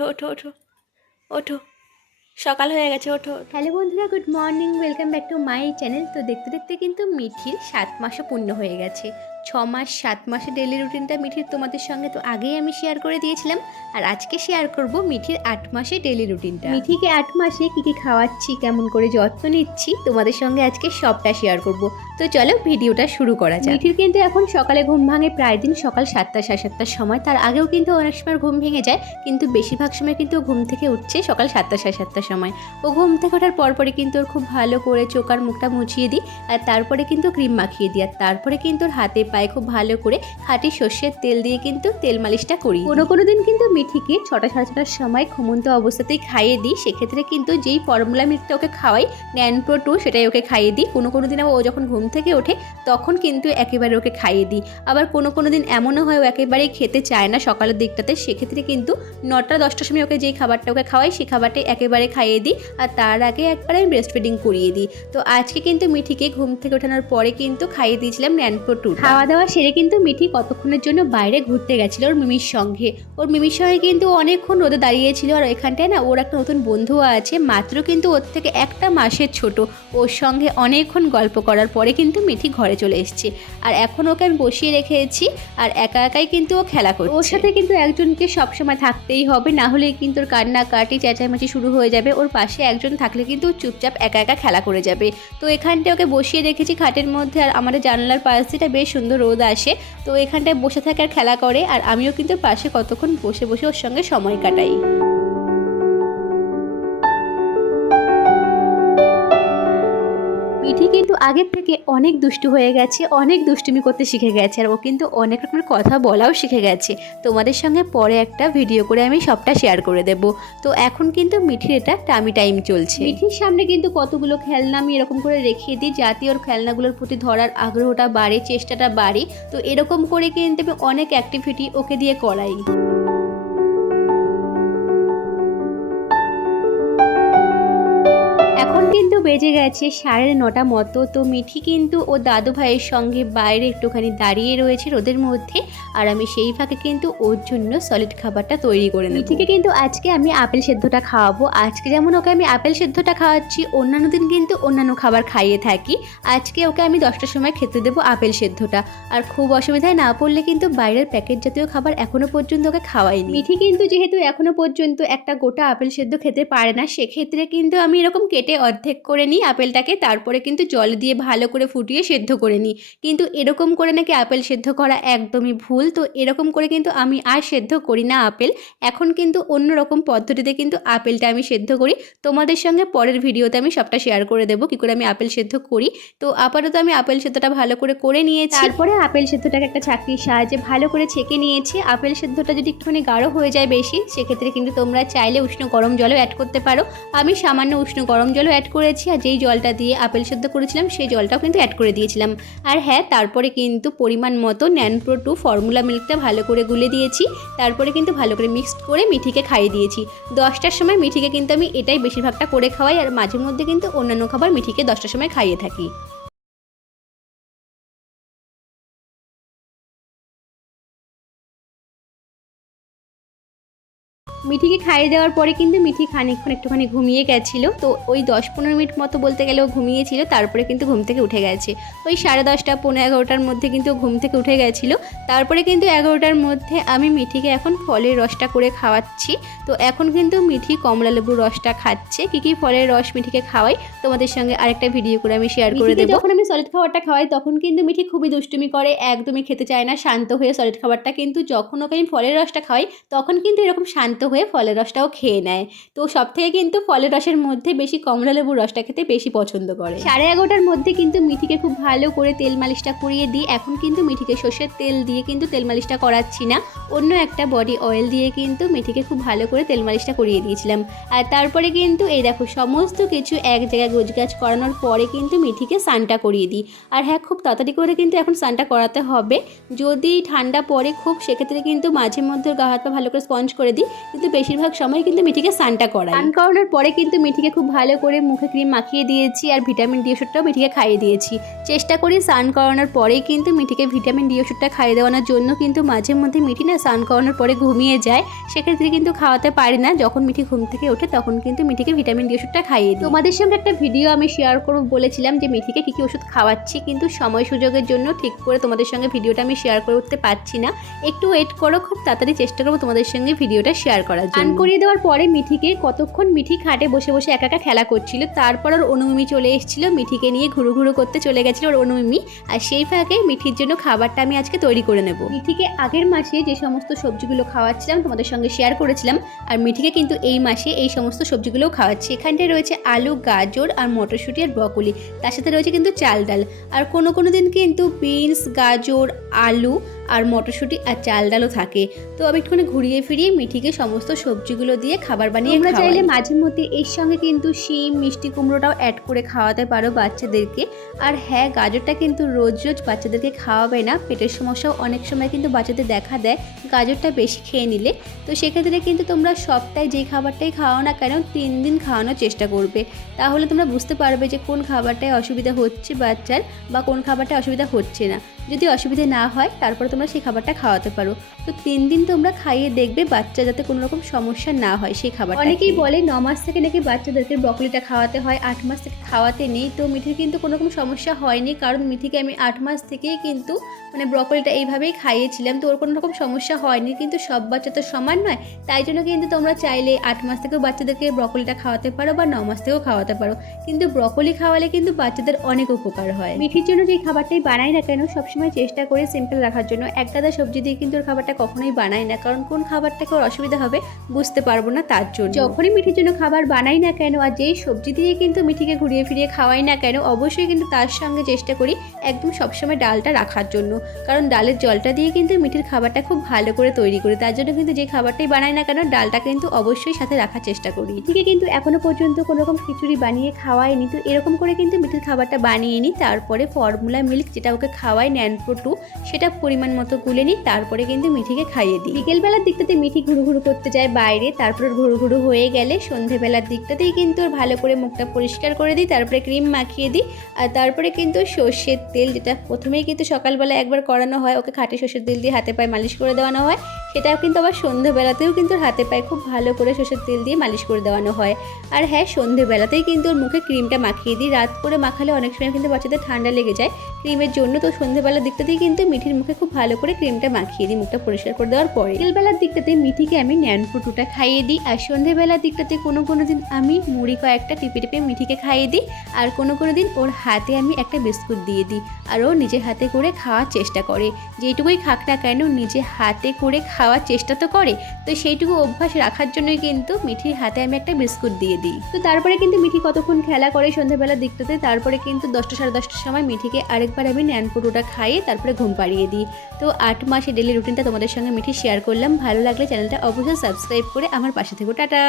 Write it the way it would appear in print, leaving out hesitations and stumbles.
ওঠো ওঠো ওঠো ওঠো, সকাল হয়ে গেছে, ওঠো। হ্যালো বন্ধুরা, good morning, welcome back to my channel. তো দেখতে দেখতে কিন্তু মিঠির 7 মাসও পূর্ণ হয়ে গেছে। 6 মাস 7 মাসের ডেলি রুটিনটা মিঠির তোমাদের সঙ্গে তো আগেই আমি শেয়ার করে দিয়েছিলাম, আর আজকে শেয়ার করব মিঠির 8 মাসের ডেলি রুটিনটা। মিঠিকে 8 মাসে কী কী খাওয়াচ্ছি, কেমন করে যত্ন নিচ্ছি, তোমাদের সঙ্গে আজকে সবটা শেয়ার করব। তো চলো ভিডিওটা শুরু করা যাক। মিঠির কিন্তু এখন সকালে ঘুম ভাঙে প্রায় দিন সকাল 7টা সাড়ে 7টার সময়। তার আগেও কিন্তু অনেক সময় ঘুম ভেঙে যায়, কিন্তু বেশিরভাগ সময় কিন্তু ঘুম থেকে উঠছে সকাল 7টা সাড়ে 7টার সময়। ও ঘুম থেকে ওঠার পরপরে কিন্তু ওর খুব ভালো করে চোখ আর মুখটা মুছিয়ে দিই, আর তারপরে কিন্তু ক্রিম মাখিয়ে দিই, আর তারপরে কিন্তু ওর হাতে পায়ে খুব ভালো করে খাঁটি সর্ষের তেল দিয়ে কিন্তু তেল মালিশটা করি। কোনো দিন কিন্তু মিঠিকে 6টা সাড়ে 6টার সময় ঘুমন্ত অবস্থাতেই খাইয়ে দিই। সেক্ষেত্রে কিন্তু যেই ফর্মুলা মিল্কটা ওকে খাওয়াই ন্যানপ্রো 2 সেটাই ওকে খাইয়ে দিই। কোনো দিন আবার ও যখন ঘুম থেকে ওঠে তখন কিন্তু একেবারে ওকে খাইয়ে দিই। আবার কোনো দিন এমনও হয় ও একেবারেই খেতে চায় না সকালের দিকটাতে, সেক্ষেত্রে কিন্তু 9টা 10টার সময় ওকে যেই খাবারটা ওকে খাওয়াই সেই খাবারটাই একেবারে খাইয়ে দিই, আর তার আগে একবার আমি ব্রেস্ট ফিডিং করিয়ে দিই। তো আজকে কিন্তু মিঠিকে ঘুম থেকে ওঠানোর পরে কিন্তু খাইয়ে দিয়েছিলাম ন্যানপ্রো 2। খাওয়া দাওয়া সেরে কিন্তু মিঠি কতক্ষণের জন্য বাইরে ঘুরতে গেছিলো ওর মিমির সঙ্গে। ওর মিমির সঙ্গে কিন্তু অনেকক্ষণ রোদে দাঁড়িয়েছিল, আর ওইখানটায় না ওর একটা নতুন বন্ধুও আছে, মাত্র কিন্তু ওর থেকে 1 মাসের ছোট। ওর সঙ্গে অনেকক্ষণ গল্প করার পরে কিন্তু মিঠি ঘরে চলে এসেছে, আর এখন ওকে আমি বসিয়ে রেখেছি, আর একা একাই কিন্তু ও খেলা করছে। ওর সাথে কিন্তু একজনকে সবসময় থাকতেই হবে, না হলে কিন্তু ওর কান্নাকাটি চেঁচামেচি শুরু হয়ে যাবে। ওর পাশে একজন থাকলে কিন্তু চুপচাপ একা একা খেলা করে যাবে। তো এখানটায় ওকে বসিয়ে রেখেছি খাটের মধ্যে, আর আমাদের জানলার পাশ দিয়ে বেশ সুন্দর রোদ আসে, তো এখানটায় বসে থাকে আর খেলা করে, আর আমিও কিন্তু পাশে কতক্ষণ বসে বসে ওর সঙ্গে সময় কাটাই। মিঠি কিন্তু আগের থেকে অনেক দুষ্টু হয়ে গেছে, অনেক দুষ্টুমি করতে শিখে গেছে, আর ও কিন্তু অনেক রকমের কথা বলাও শিখে গেছে। তোমাদের সঙ্গে পরে একটা ভিডিও করে আমি সবটা শেয়ার করে দেব। তো এখন কিন্তু মিঠির এটা টামি টাইম চলছে। মিঠির সামনে কিন্তু কতগুলো খেলনা আমি এরকম করে রেখে দিই, যাতে ওর খেলনাগুলোর প্রতি ধরার আগ্রহটা বাড়ে, চেষ্টাটা বাড়ে। তো এরকম করে কিন্তু আমি অনেক অ্যাক্টিভিটি ওকে দিয়ে করাই। এখন কিন্তু বেজে গেছে 9:30 মতো। তো মিঠি কিন্তু ও দাদু ভাইয়ের সঙ্গে বাইরে একটুখানি দাঁড়িয়ে রয়েছে রোদের মধ্যে, আর আমি সেই ফাঁকে কিন্তু ওর জন্য সলিড খাবারটা তৈরি করে নেব। মিঠিকে কিন্তু আজকে আমি আপেল সেদ্ধটা খাওয়াবো। আজকে যেমন ওকে আমি আপেল সেদ্ধটা খাওয়াচ্ছি, অন্যান্য দিন কিন্তু অন্যান্য খাবার খাইয়ে থাকি। আজকে ওকে আমি 10টার সময় খেতে দেবো আপেল সেদ্ধটা, আর খুব অসুবিধায় না পড়লে কিন্তু বাইরের প্যাকেট জাতীয় খাবার এখনো পর্যন্ত ওকে খাওয়াইনি। মিঠি কিন্তু যেহেতু এখনো পর্যন্ত একটা গোটা আপেল সেদ্ধ খেতে পারে না, সেক্ষেত্রে কিন্তু আমি এরকম কেটে অর্ধেক করে নিই আপেলটাকে, তারপরে কিন্তু জল দিয়ে ভালো করে ফুটিয়ে সেদ্ধ করে নিই। কিন্তু এরকম করে নাকি আপেল সেদ্ধ করা একদমই ভুল। তো এরকম করে কিন্তু আমি আর সেদ্ধ করি না আপেল। এখন কিন্তু অন্য রকম পদ্ধতিতে কিন্তু আপেলটা আমি সেদ্ধ করি। তোমাদের সঙ্গে পরের ভিডিওতে আমি সবটা শেয়ার করে দেবো কী করে আমি আপেল সেদ্ধ করি। তো আপাতত আমি আপেল সেদ্ধটা ভালো করে নিয়েছি, তারপরে আপেল সেদ্ধটাকে একটা ছাঁকনির সাহায্যে ভালো করে ছেঁকে নিয়েছি। আপেল সেদ্ধটা যদি একটুখানি গাঢ় হয়ে যায় বেশি, সেক্ষেত্রে কিন্তু তোমরা চাইলে উষ্ণ গরম জলও অ্যাড করতে পারো। আমি সামান্য উষ্ণ গরম জলও অ্যাড করেছি, আর যেই জলটা দিয়ে আপেল সেদ্ধ করেছিলাম সেই জলটাও কিন্তু অ্যাড করে দিয়েছিলাম। আর হ্যাঁ, তারপরে কিন্তু পরিমাণ মতো ন্যানপ্রো 2 ফর্মুলা মিল্কটা ভালো করে গুলে দিয়েছি, তারপরে কিন্তু ভালো করে মিক্সড করে মিঠিকে খাইয়ে দিয়েছি। 10টার সময় মিঠিকে কিন্তু আমি এটাই বেশিরভাগটা করে খাওয়াই, আর মাঝে মধ্যে কিন্তু অন্যান্য খাবার মিঠিকে 10টার সময় খাইয়ে থাকি। মিঠিকে খাইয়ে দেওয়ার পরে কিন্তু মিঠি খানিকক্ষণ একটুখানি ঘুমিয়ে গেছিলো। তো ওই 10-15 মিনিট মতো বলতে গেলেও ঘুমিয়েছিল, তারপরে কিন্তু ঘুম থেকে উঠে গেছে। ওই 10:30 পৌনে 11টার মধ্যে কিন্তু ঘুম থেকে উঠে গেছিলো। তারপরে কিন্তু 11টার মধ্যে আমি মিঠিকে এখন ফলের রসটা করে খাওয়াচ্ছি। তো এখন কিন্তু মিঠি কমলা লেবুর রসটা খাচ্ছে। কী ফলের রস মিঠিকে খাওয়াই তোমাদের সঙ্গে আরেকটা ভিডিও করে আমি শেয়ার করে দেবো। যখন আমি সলিড খাবারটা খাওয়াই তখন কিন্তু মিঠি খুবই দুষ্টুমি করে, একদমই খেতে চায় না, শান্ত হয়ে সলিড খাবারটা। কিন্তু যখন ওকে আমি ফলের রসটা খাওয়াই তখন কিন্তু এরকম শান্ত হয়ে ফলের রসটাও খেয়ে নেয়। তো সব থেকে কিন্তু ফলের রসের মধ্যে বেশি কমলা লেবুর রসটা খেতে বেশি পছন্দ করে। 11:30টার মধ্যে কিন্তু মিঠিকে খুব ভালো করে তেল মালিশটা করিয়ে দিই। এখন কিন্তু মিঠিকে সর্ষের তেল দিয়ে কিন্তু তেল মালিশটা করাচ্ছি না, অন্য একটা বডি অয়েল দিয়ে কিন্তু মিঠিকে খুব ভালো করে তেল মালিশটা করিয়ে দিয়েছিলাম। আর তারপরে কিন্তু এই দেখো সমস্ত কিছু এক জায়গায় গোছগাছ করানোর পরে কিন্তু মিঠিকে স্নানটা করিয়ে দিই। আর হ্যাঁ, খুব তাড়াতাড়ি করে কিন্তু এখন স্নানটা করাতে হবে। যদি ঠান্ডা পড়ে খুব, সেক্ষেত্রে কিন্তু মাঝে মধ্যে গা হাত পা ভালো করে স্পঞ্জ করে দিই, কিন্তু বেশিরভাগ সময় কিন্তু মিঠিকে স্নানটা করাই। স্নান করানোর পরে কিন্তু মিঠিকে খুব ভালো করে মুখে ক্রিম মাখিয়ে দিয়েছি আর ভিটামিন ডি ওষুধটাও মিঠিকে খাইয়ে দিয়েছি। চেষ্টা করি স্নান করানোর পরেই কিন্তু মিঠিকে ভিটামিন ডি ওষুধটা খাইয়ে দেওয়ানোর জন্য, কিন্তু মাঝে মধ্যে মিঠি না স্নান করানোর পরে ঘুমিয়ে যায়, সেক্ষেত্রে কিন্তু খাওয়াতে পারি না। যখন মিঠি ঘুম থেকে ওঠে তখন কিন্তু মিঠিকে ভিটামিন ডি ওষুধটা খাইয়ে দিই। তোমাদের সঙ্গে একটা ভিডিও আমি শেয়ার করব বলেছিলাম যে মিঠিকে কী কী ওষুধ খাওয়াচ্ছি, কিন্তু সময় সুযোগের জন্য ঠিক করে তোমাদের সঙ্গে ভিডিওটা আমি শেয়ার করে উঠতে পারছি না। একটু ওয়েট করো, খুব তাড়াতাড়ি চেষ্টা করবো তোমাদের সঙ্গে ভিডিওটা শেয়ার করার জন্য। স্নান করিয়ে দেওয়ার পরে মিঠিকে কতক্ষণ মিঠি খাটে বসে বসে একা একা খেলা করছিল, তারপর ওর অনুমিমি চলে এসেছিল, মিঠিকে নিয়ে ঘুরু ঘুরু করতে চলে গেছিলো ওর অনুমিমি। আর সেই ফাঁকে মিঠির জন্য খাবারটা আমি আজকে তৈরি করে নেব। মিঠিকে আগের মাসে যে সমস্ত সবজিগুলো খাওয়াচ্ছিলাম তোমাদের সঙ্গে শেয়ার করেছিলাম, আর মিঠিকে কিন্তু এই মাসে এই সমস্ত সবজিগুলোও খাওয়াচ্ছি। এখানটায় রয়েছে আলু, গাজর আর মটরশুঁটি আর ব্রকলি, তার সাথে রয়েছে কিন্তু চাল ডাল। আর কোনো দিন কিন্তু বিনস, গাজর, আলু আর মটরশুঁটি আর চাল ডালও থাকে। তো আমি একটুখানি ঘুরিয়ে ফিরিয়ে মিঠিকে সমস্ত সবজিগুলো দিয়ে খাবার বানিয়ে আমরা চাইলে মাঝে মধ্যে এর সঙ্গে কিন্তু শিম, মিষ্টি কুমড়োটাও অ্যাড করে খাওয়াতে পারো বাচ্চাদেরকে। আর হ্যাঁ, গাজরটা কিন্তু রোজ রোজ বাচ্চাদেরকে খাওয়াবে না, পেটের সমস্যাও অনেক সময় কিন্তু বাচ্চাদের দেখা দেয় গাজরটা বেশি খেয়ে নিলে। তো সেক্ষেত্রে কিন্তু তোমরা সপ্তাহে যেই খাবারটাই খাওয়াও না কেন 3 দিন খাওয়ানোর চেষ্টা করবে, তাহলে তোমরা বুঝতে পারবে যে কোন খাবারটায় অসুবিধা হচ্ছে বাচ্চার বা কোন খাবারটা অসুবিধা হচ্ছে না। যদি অসুবিধা না হয় তারপরে তোমরা সেই খাবারটা খাওয়াতে পারো। তো 3 দিন তোমরা খাইয়ে দেখবে বাচ্চা যাতে কোনো রকম সমস্যা না হয় সেই খাবার। অনেকেই বলে 9 মাস থেকে নাকি বাচ্চাদেরকে ব্রকলিটা খাওয়াতে হয়, 8 মাস থেকে খাওয়াতে নেই। তো মিঠির কিন্তু কোনো রকম সমস্যা হয়নি, কারণ মিঠিকে আমি 8 মাস থেকেই কিন্তু ব্রকলিটা এইভাবেই খাইয়েছিলাম, তো ওর কোনো রকম সমস্যা হয়নি। কিন্তু সব বাচ্চা তো সমান নয়, তাই জন্য কিন্তু তোমরা চাইলে 8 মাস থেকেও বাচ্চাদেরকে ব্রকলিটা খাওয়াতে পারো বা 9 মাস থেকেও খাওয়াতে পারো। কিন্তু ব্রকলি খাওয়ালে কিন্তু বাচ্চাদের অনেক উপকার হয়। মিঠির জন্য যে খাবারটাই বানাই না কেন সবসময় চেষ্টা করে সিম্পল রাখার জন্য। এক গাদা সবজি দিয়ে কিন্তু ওর খাবারটা কখনোই বানাই না, কারণ কোন খাবারটাকে ওর অসুবিধা হবে বুঝতে পারবো না তার জন্য। যখনই মিঠির জন্য খাবার বানাই না কেন আর যেই সবজি দিয়ে কিন্তু মিঠিকে ঘুরিয়ে ফিরিয়ে খাওয়াই না কেন, অবশ্যই কিন্তু তার সঙ্গে চেষ্টা করি একদম সবসময় ডালটা রাখার জন্য, কারণ ডালের জলটা দিয়ে কিন্তু মিঠির খাবারটা খুব ভালো করে তৈরি করি। তার জন্য কিন্তু যে খাবারটাই বানাই না কেন ডালটা কিন্তু অবশ্যই সাথে রাখার চেষ্টা করি। মিঠিকে কিন্তু এখনো পর্যন্ত কোনো রকম খিচুড়ি বানিয়ে খাওয়াইনি, তো এরকম করে কিন্তু মিঠির খাবারটা বানিয়ে নিই। তারপরে ফর্মুলা মিল্ক যেটা ওকে খাওয়াই ন্যানপ্রো 2, সেটা পরিমাণ মতো গুলে নিই, তারপরে কিন্তু মিঠিকে খাইয়ে দিই। বিকেলবেলার দিকটাতে মিঠি ঘুরু ঘুরু করতে যায় বাইরে, তারপর ঘুরু ঘুরু হয়ে গেলে সন্ধেবেলার দিকটাতেই কিন্তু ওর ভালো করে মুখটা পরিষ্কার করে দিই, তারপরে ক্রিম মাখিয়ে দিই। আর তারপরে কিন্তু সর্ষের তেল, যেটা প্রথমেই কিন্তু সকালবেলা একবার করানো হয়, ওকে খাঁটি সর্ষের তেল দিয়ে হাতে পায়ে মালিশ করে দেওয়ানো হয়। সেটাও কিন্তু আবার সন্ধ্যেবেলাতেও কিন্তু হাতে পায়ে খুব ভালো করে সর্ষের তেল দিয়ে মালিশ করে দেওয়ানো হয়। আর হ্যাঁ, সন্ধ্যেবেলাতেই কিন্তু ওর মুখে ক্রিমটা মাখিয়ে দিই। রাত করে মাখালে অনেক সময় কিন্তু বাচ্চাদের ঠান্ডা লেগে যায় ক্রিমের জন্য, তো সন্ধ্যেবেলার দিকটাতেই কিন্তু মিঠির মুখে খুব ভালো করে ক্রিমটা মাখিয়ে দিই মুখটা পরিষ্কার করে দেওয়ার পরে। বিকেলবেলার দিকটাতে মিঠিকে আমি ন্যানপ্রো 2টা খাইয়ে দিই। আর সন্ধ্যেবেলার দিকটাতে কোনো দিন আমি মুড়ি কয়েকটা টিপে টিপে মিঠিকে খাইয়ে দিই। আর কোনো দিন ওর হাতে আমি একটা বিস্কুট দিয়ে দিই, আর ও নিজে হাতে করে খাওয়ার চেষ্টা করে। যেটুকুই খাক না কেন নিজে হাতে করে খাওয়ার চেষ্টা তো করে, তো সেইটুকু অভ্যাস রাখার জন্যই কিন্তু মিঠির হাতে আমি একটা বিস্কুট দিয়ে দিই। তো তারপরে কিন্তু মিঠি কতক্ষণ খেলা করে সন্ধ্যেবেলার দিকটাতে, তারপরে কিন্তু 10টা সাড়ে 10টার সময় মিঠিকে আরেকবার আমি ন্যানপ্রো 2টা খাইয়ে তারপরে ঘুম পাড়িয়ে দিই। তো 8 মাসের ডেলি রুটিনটা তোমাদের সঙ্গে মিঠি শেয়ার করলাম। ভালো লাগলে চ্যানেলটা অবশ্যই সাবস্ক্রাইব করে আমার পাশে থেকো। টাটা।